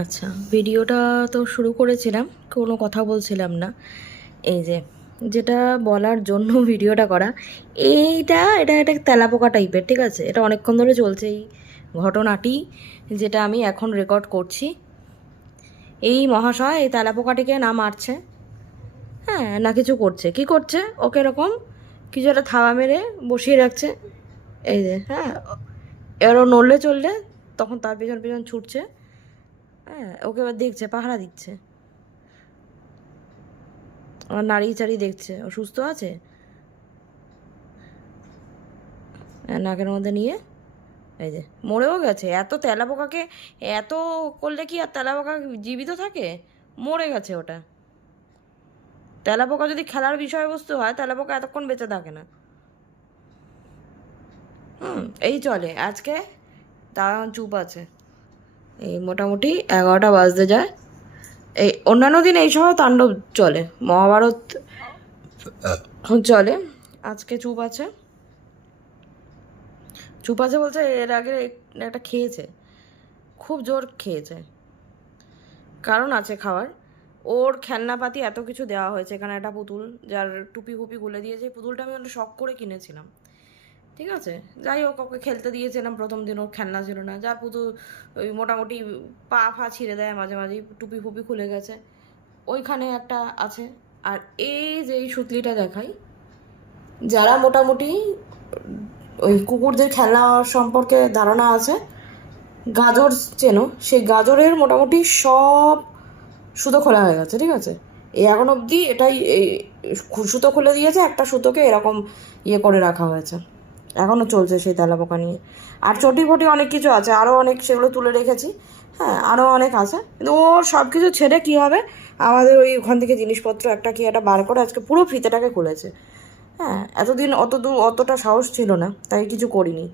আচ্ছা, ভিডিওটা তো শুরু করেছিলাম, কোনো কথা বলছিলাম না। এই যে যেটা বলার জন্য ভিডিওটা করা, এটা একটা তেলাপোকা টাইপের, ঠিক আছে? এটা অনেকক্ষণ ধরে চলছে এই ঘটনাটি, যেটা আমি এখন রেকর্ড করছি। এই মহাশয় এই তেলাপোকাটিকে না মারছে, হ্যাঁ, না কিছু করছে। কি করছে? ওকে এরকম কিছু একটা থাবা মেরে বসিয়ে রাখছে। এই যে, হ্যাঁ, এবারও নড়লে চললে তখন তার পেছন পেছন ছুটছে। হ্যাঁ, ওকে এবার দেখছে, পাহারা দিচ্ছে। আমার নাড়িয়ে চাড়িয়ে দেখছে ও সুস্থ আছে। নাকের মধ্যে নিয়ে এই যে মরেও গেছে। এত তেলাপোকাকে এত করলে কি আর তেলাপোকা জীবিত থাকে? মরে গেছে ওটা। তেলাপোকা যদি খেলার বিষয়বস্তু হয়, তেলাপোকা এতক্ষণ বেঁচে থাকে না। এই চলে আজকে, তা এখন চুপ আছে। এই মোটামুটি 11টা বাজতে যায়। এই অন্যান্য দিন এই সময় তাণ্ডব চলে, মহাভারত চলে। আজকে চুপ আছে। চুপ আছে বলছে এর আগে একটা খেয়েছে, খুব জোর খেয়েছে। কারণ আছে খাওয়ার। ওর খেলনাপাতি এত কিছু দেওয়া হয়েছে। এখানে একটা পুতুল, যার টুপি ফুপি খুলে দিয়েছে। পুতুলটা আমি অনেক শখ করে কিনেছিলাম, ঠিক আছে? যাই হোক, ওকে খেলতে দিয়েছিলাম প্রথম দিন, ওর খেলনা ছিল না। যার পুতুল ওই মোটামুটি পা ফা ছিঁড়ে দেয় মাঝে মাঝেই, টুপি ফুপি খুলে গেছে, ওইখানে একটা আছে। আর এই যে এই সুতলিটা দেখাই, যারা মোটামুটি ওই কুকুরদের খেলনা সম্পর্কে ধারণা আছে, গাজর চেনো, সেই গাজরের মোটামুটি সব সুতো খোলা হয়ে গেছে, ঠিক আছে? এই এখন অবধি এটাই এই সুতো খুলে দিয়েছে, একটা সুতোকে এরকম ইয়ে করে রাখা হয়েছে। এখনও চলছে সেই তেলাপোকা নিয়ে। আর চটি ফটি অনেক কিছু আছে, আরও অনেক, সেগুলো তুলে রেখেছি। হ্যাঁ, আরও অনেক আছে, কিন্তু ওর সব কিছু ছেড়ে কী হবে, আমাদের ওই ওখান থেকে জিনিসপত্র একটা কি একটা বার করে আজকে পুরো ফিতেটাকে খুলেছে। হ্যাঁ, এতদিন অতটা সাহস ছিল না, তাই কিছু করিনি।